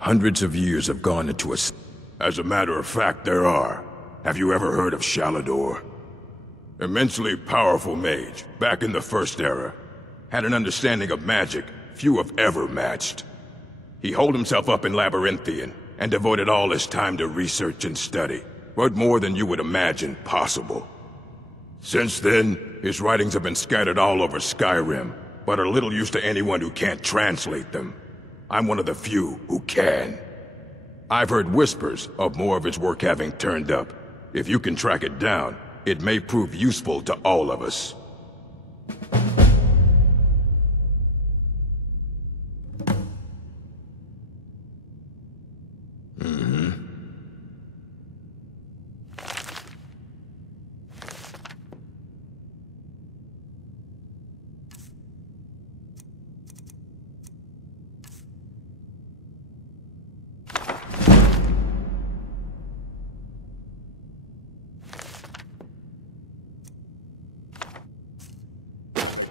Hundreds of years have gone into us. As a matter of fact, there are. Have you ever heard of Shalidor? Immensely powerful mage, back in the First Era. Had an understanding of magic few have ever matched. He holed himself up in Labyrinthian, and devoted all his time to research and study. But more than you would imagine possible. Since then, his writings have been scattered all over Skyrim, but are little use to anyone who can't translate them. I'm one of the few who can. I've heard whispers of more of his work having turned up. If you can track it down, it may prove useful to all of us.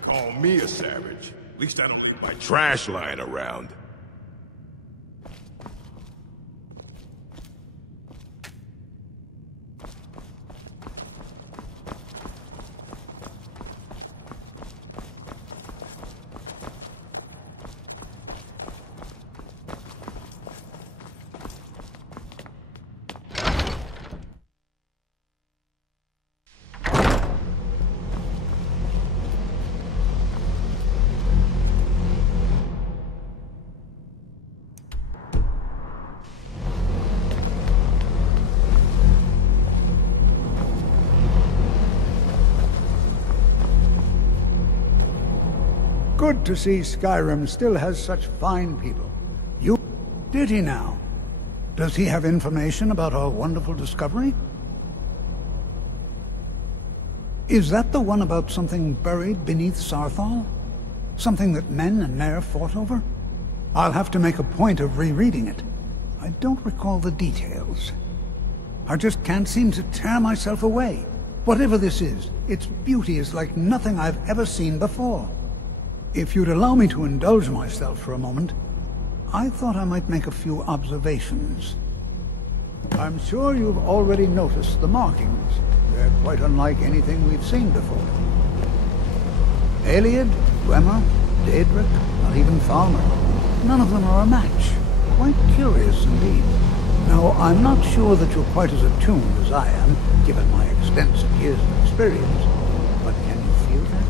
Call me a savage. At least I don't leave my trash lying around. Good to see Skyrim still has such fine people. Did he now? Does he have information about our wonderful discovery? Is that the one about something buried beneath Sarthal? Something that men and Mare fought over? I'll have to make a point of rereading it. I don't recall the details. I just can't seem to tear myself away. Whatever this is, its beauty is like nothing I've ever seen before. If you'd allow me to indulge myself for a moment, I thought I might make a few observations. I'm sure you've already noticed the markings. They're quite unlike anything we've seen before. Eliad, Dwemer, Daedric, not even Falmer. None of them are a match. Quite curious indeed. Now, I'm not sure that you're quite as attuned as I am, given my extensive years of experience. But can you feel that?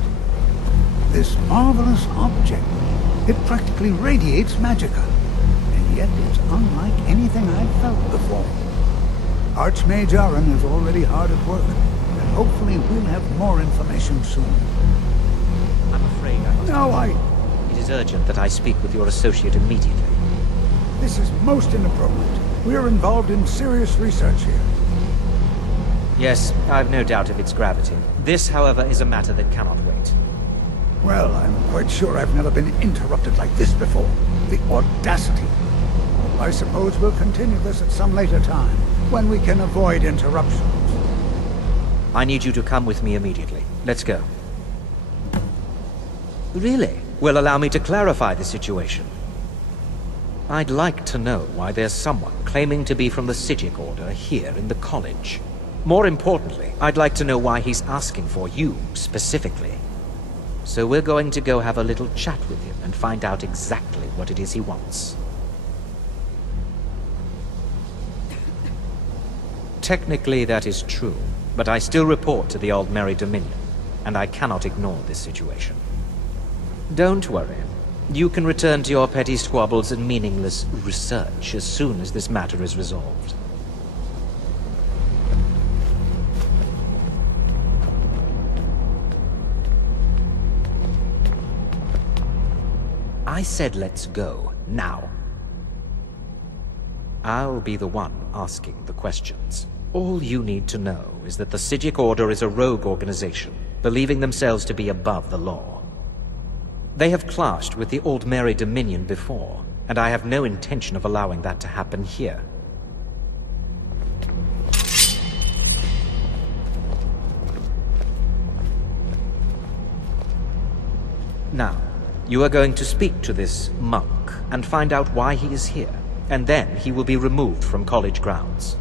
This marvelous object, it practically radiates magicka, and yet it's unlike anything I've felt before. Archmage Aaron is already hard at work, and hopefully we'll have more information soon. I'm afraid I must... No, It is urgent that I speak with your associate immediately. This is most inappropriate. We're involved in serious research here. Yes, I've no doubt of its gravity. This, however, is a matter that cannot wait. Well, I'm quite sure I've never been interrupted like this before. The audacity. I suppose we'll continue this at some later time, when we can avoid interruptions. I need you to come with me immediately. Let's go. Really? Well, allow me to clarify the situation. I'd like to know why there's someone claiming to be from the Psijic Order here in the college. More importantly, I'd like to know why he's asking for you, specifically. So we're going to go have a little chat with him and find out exactly what it is he wants. Technically, that is true, but I still report to the Old Merry Dominion, and I cannot ignore this situation. Don't worry. You can return to your petty squabbles and meaningless research as soon as this matter is resolved. I said let's go, now. I'll be the one asking the questions. All you need to know is that the Psijic Order is a rogue organization, believing themselves to be above the law. They have clashed with the Old Merry Dominion before, and I have no intention of allowing that to happen here. Now, You are going to speak to this monk and find out why he is here, and then he will be removed from college grounds.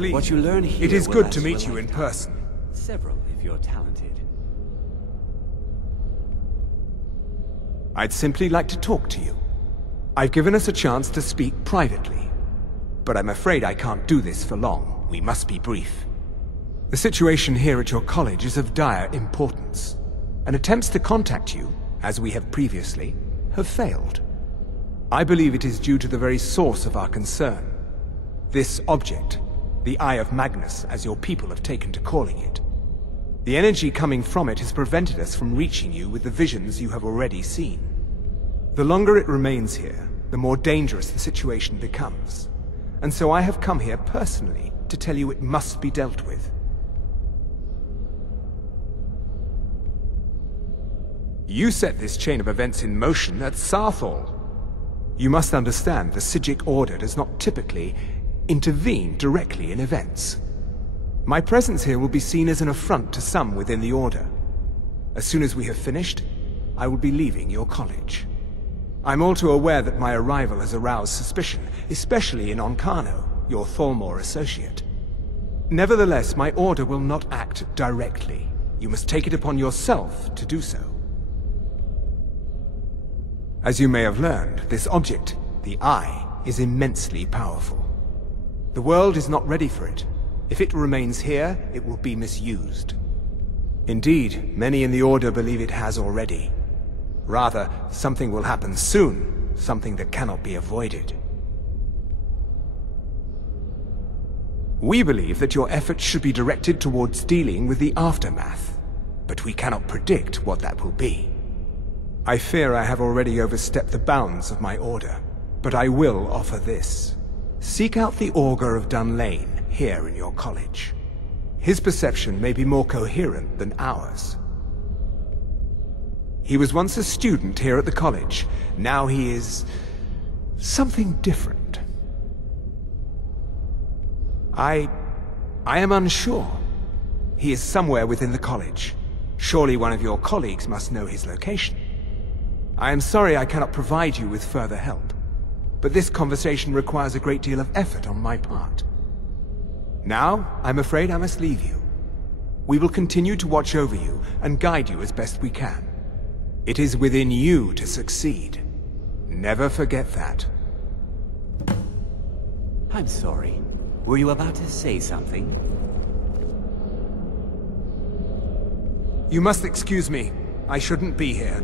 Please. What you learn here It is will good last to meet for a you in lifetime. person. Several, if you're talented. I'd simply like to talk to you. I've given us a chance to speak privately, but I'm afraid I can't do this for long. We must be brief. The situation here at your college is of dire importance, and attempts to contact you, as we have previously, have failed. I believe it is due to the very source of our concern. This object, the Eye of Magnus, as your people have taken to calling it. The energy coming from it has prevented us from reaching you with the visions you have already seen. The longer it remains here, the more dangerous the situation becomes. And so I have come here personally to tell you it must be dealt with. You set this chain of events in motion at Sarthal. You must understand the Psijic Order does not typically intervene directly in events. My presence here will be seen as an affront to some within the Order. As soon as we have finished, I will be leaving your college. I'm all too aware that my arrival has aroused suspicion, especially in Onkano, your Thalmor associate. Nevertheless, my Order will not act directly. You must take it upon yourself to do so. As you may have learned, this object, the Eye, is immensely powerful. The world is not ready for it. If it remains here, it will be misused. Indeed, many in the Order believe it has already. Rather, something will happen soon, something that cannot be avoided. We believe that your efforts should be directed towards dealing with the aftermath, but we cannot predict what that will be. I fear I have already overstepped the bounds of my Order, but I will offer this. Seek out the Augur of Dunlane here in your college. His perception may be more coherent than ours. He was once a student here at the college. Now he is something different. I am unsure. He is somewhere within the college. Surely one of your colleagues must know his location. I am sorry I cannot provide you with further help, but this conversation requires a great deal of effort on my part. Now, I'm afraid I must leave you. We will continue to watch over you and guide you as best we can. It is within you to succeed. Never forget that. I'm sorry. Were you about to say something? You must excuse me. I shouldn't be here.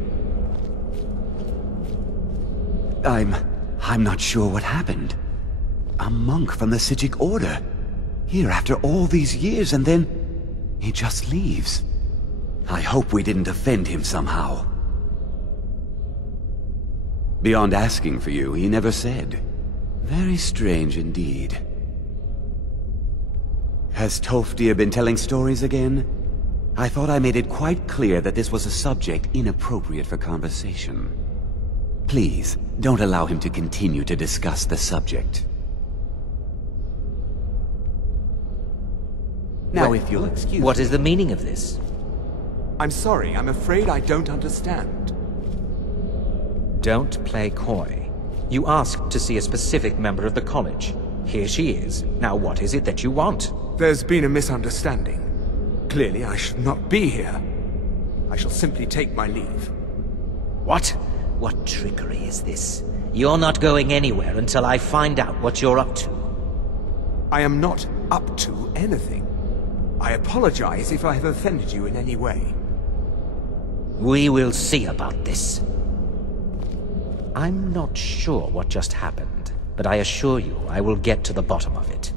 I'm not sure what happened. A monk from the Psijic Order. Here after all these years, and then He just leaves. I hope we didn't offend him somehow. Beyond asking for you, he never said. Very strange indeed. Has Tolfdir been telling stories again? I thought I made it quite clear that this was a subject inappropriate for conversation. Please, don't allow him to continue to discuss the subject. Now, if you'll excuse me... What is the meaning of this? I'm sorry, I'm afraid I don't understand. Don't play coy. You asked to see a specific member of the college. Here she is. Now what is it that you want? There's been a misunderstanding. Clearly, I should not be here. I shall simply take my leave. What? What trickery is this? You're not going anywhere until I find out what you're up to. I am not up to anything. I apologize if I have offended you in any way. We will see about this. I'm not sure what just happened, but I assure you I will get to the bottom of it.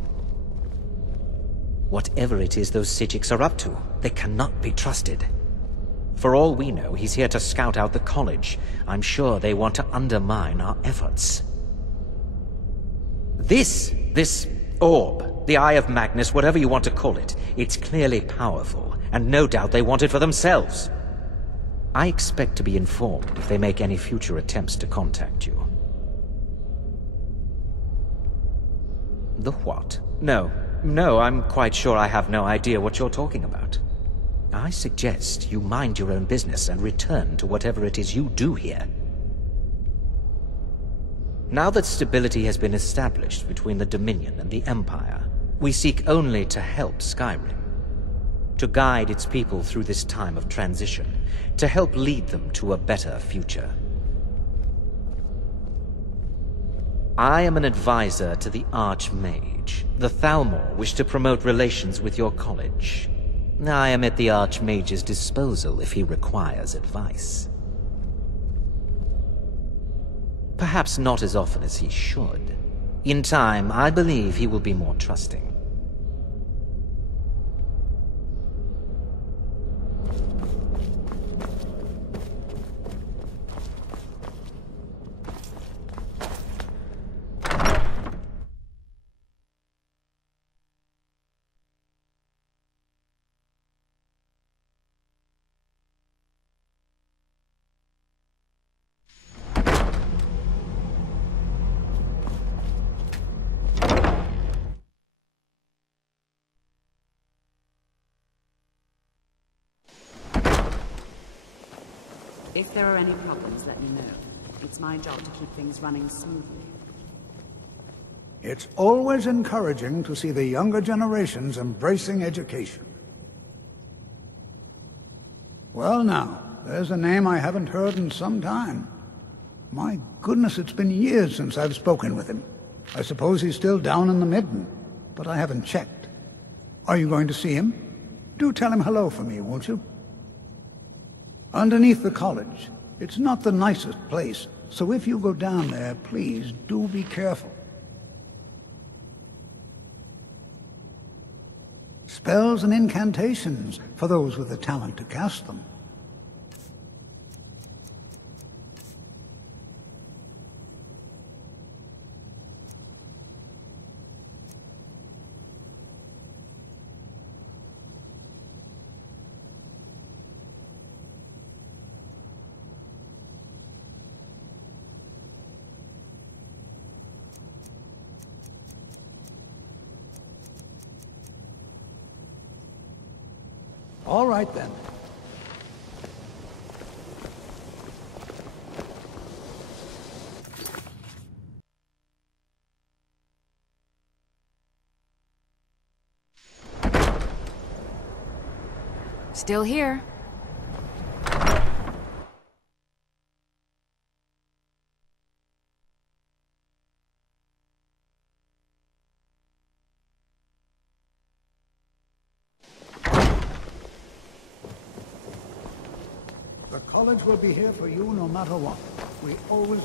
Whatever it is those Psijics are up to, they cannot be trusted. For all we know, he's here to scout out the college. I'm sure they want to undermine our efforts. This orb, the Eye of Magnus, whatever you want to call it, it's clearly powerful, and no doubt they want it for themselves. I expect to be informed if they make any future attempts to contact you. The what? No, I'm quite sure I have no idea what you're talking about. I suggest you mind your own business and return to whatever it is you do here. Now that stability has been established between the Dominion and the Empire, we seek only to help Skyrim. To guide its people through this time of transition, to help lead them to a better future. I am an advisor to the Archmage. The Thalmor wish to promote relations with your college. I am at the Archmage's disposal if he requires advice. Perhaps not as often as he should. In time, I believe he will be more trusting. If there are any problems, let me know. It's my job to keep things running smoothly. It's always encouraging to see the younger generations embracing education. Well now, there's a name I haven't heard in some time. My goodness, it's been years since I've spoken with him. I suppose he's still down in the Midden, but I haven't checked. Are you going to see him? Do tell him hello for me, won't you? Underneath the college. It's not the nicest place, so if you go down there, please do be careful. Spells and incantations for those with the talent to cast them. All right, then. Still here. The college will be here for you no matter what. We always...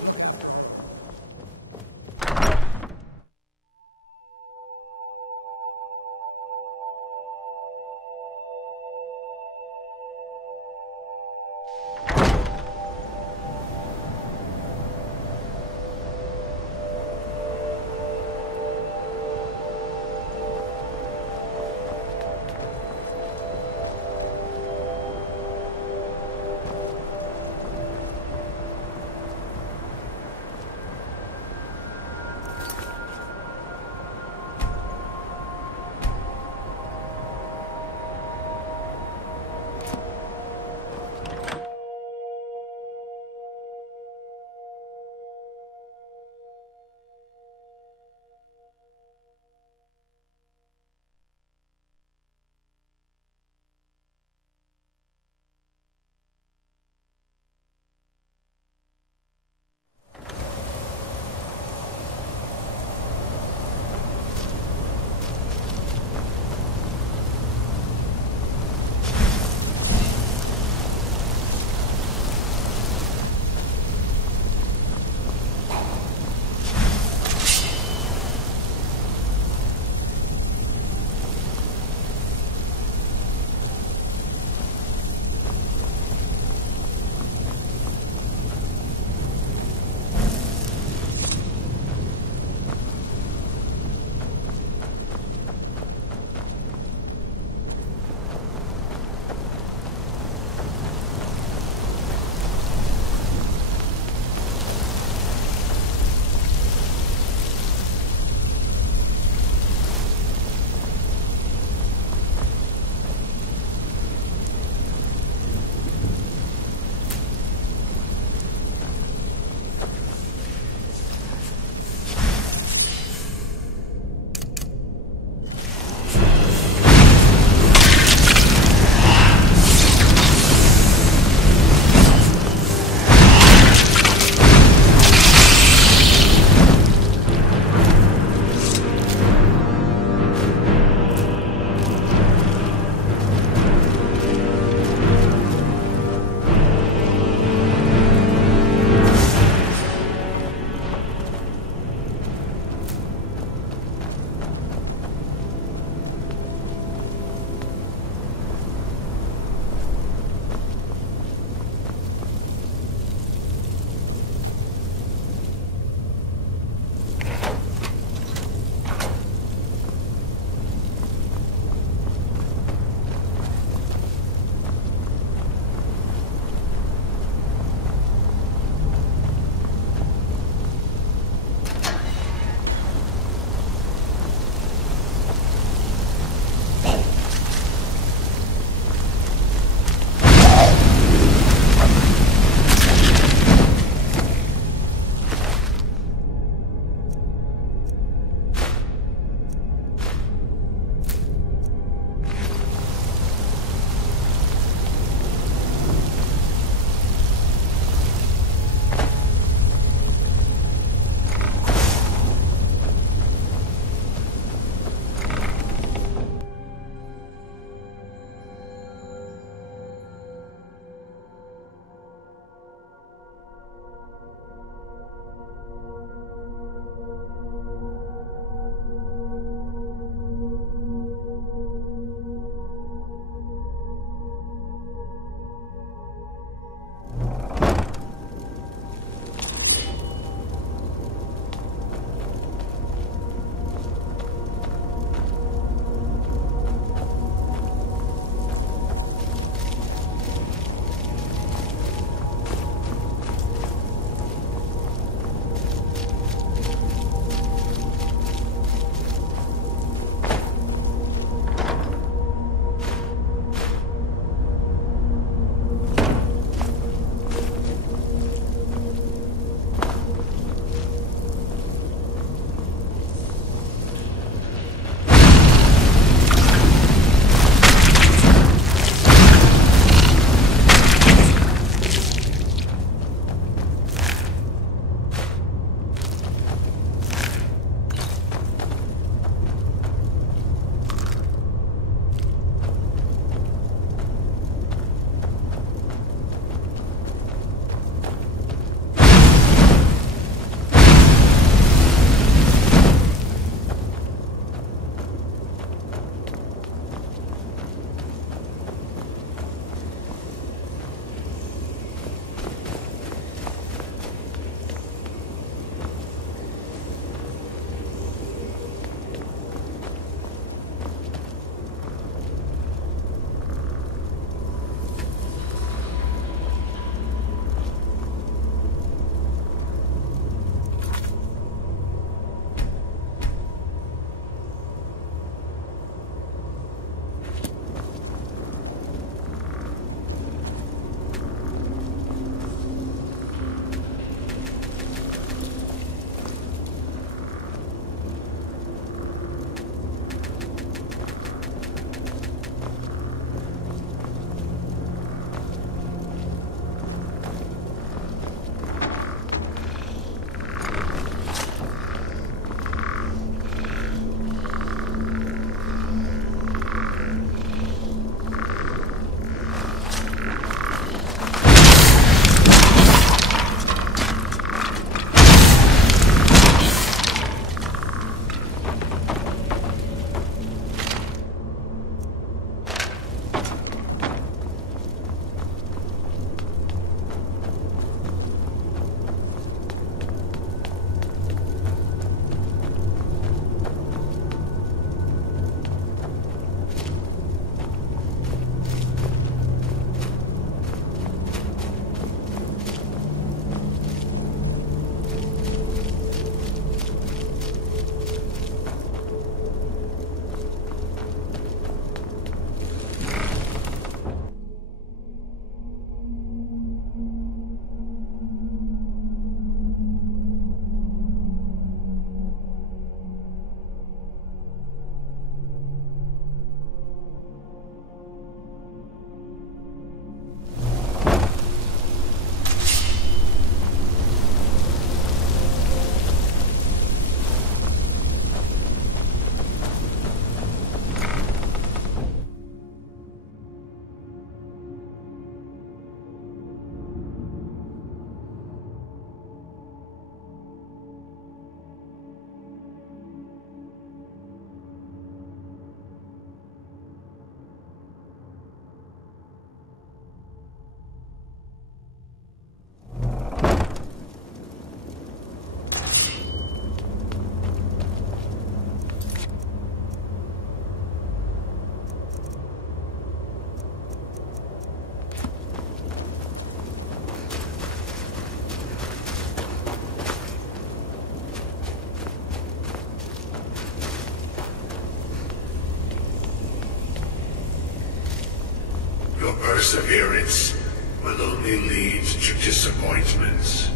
Your perseverance will only lead to disappointment.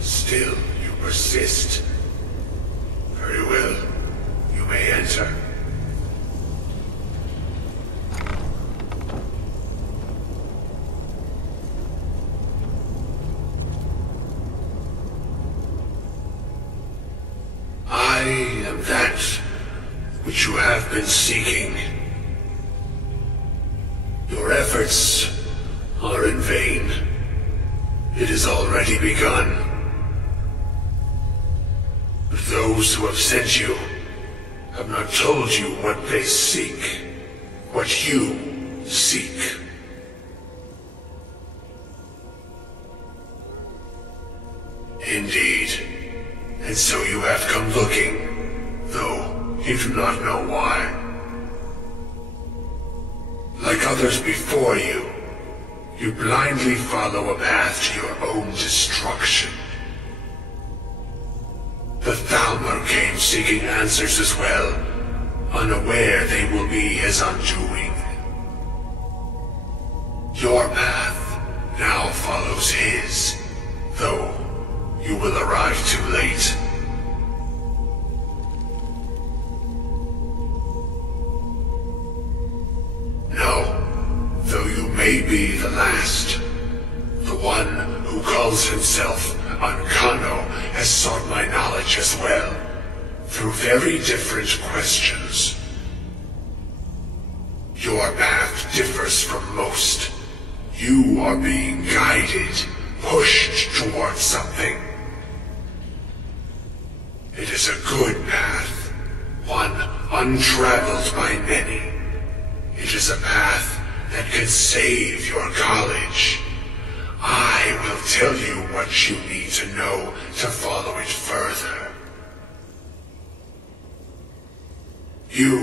Still, you persist. Very well. You may enter. I am that which you have been seeking. Your efforts are in vain. It has already begun. But those who have sent you have not told you what they seek, what you seek. Indeed. And so you have come looking, though you do not know why. Like others before you, you blindly follow a path to your own destruction. The Thalmor came seeking answers as well, unaware they will be his undoing. Your path now follows his, though you will arrive too late. No, though you may be the last, the one who calls himself Ancano has sought my knowledge as well, through very different questions. Your path differs from most. You are being guided, pushed towards something. It is a good path, one untraveled by many. It is a path that can save your college. I will tell you what you need to know to follow it further. You,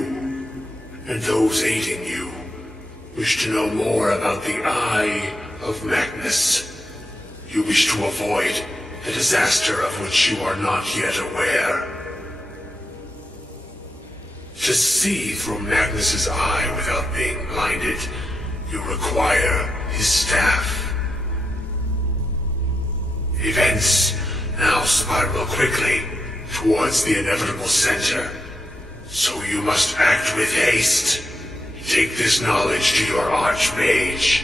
and those aiding you, wish to know more about the Eye of Magnus. You wish to avoid the disaster of which you are not yet aware. To see through Magnus's eye without being blinded, you require his staff. Events now spiral quickly towards the inevitable center, so you must act with haste. Take this knowledge to your archmage.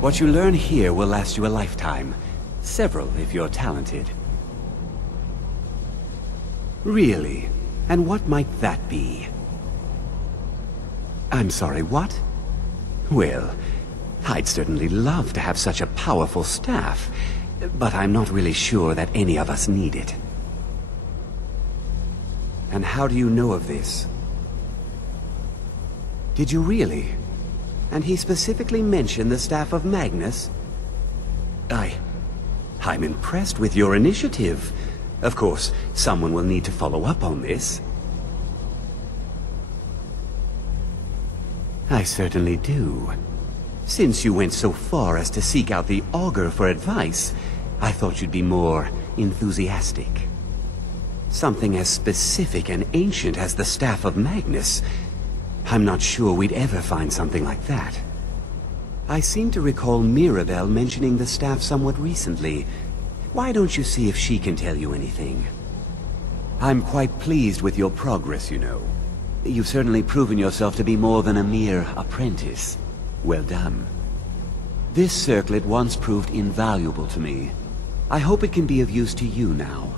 What you learn here will last you a lifetime. Several, if you're talented. Really? And what might that be? I'm sorry, what? Well, I'd certainly love to have such a powerful staff, but I'm not really sure that any of us need it. And how do you know of this? Did you really? And he specifically mentioned the staff of Magnus? I'm impressed with your initiative. Of course, someone will need to follow up on this. I certainly do. Since you went so far as to seek out the Augur for advice, I thought you'd be more enthusiastic. Something as specific and ancient as the Staff of Magnus. I'm not sure we'd ever find something like that. I seem to recall Mirabelle mentioning the staff somewhat recently. Why don't you see if she can tell you anything? I'm quite pleased with your progress, you know. You've certainly proven yourself to be more than a mere apprentice. Well done. This circlet once proved invaluable to me. I hope it can be of use to you now.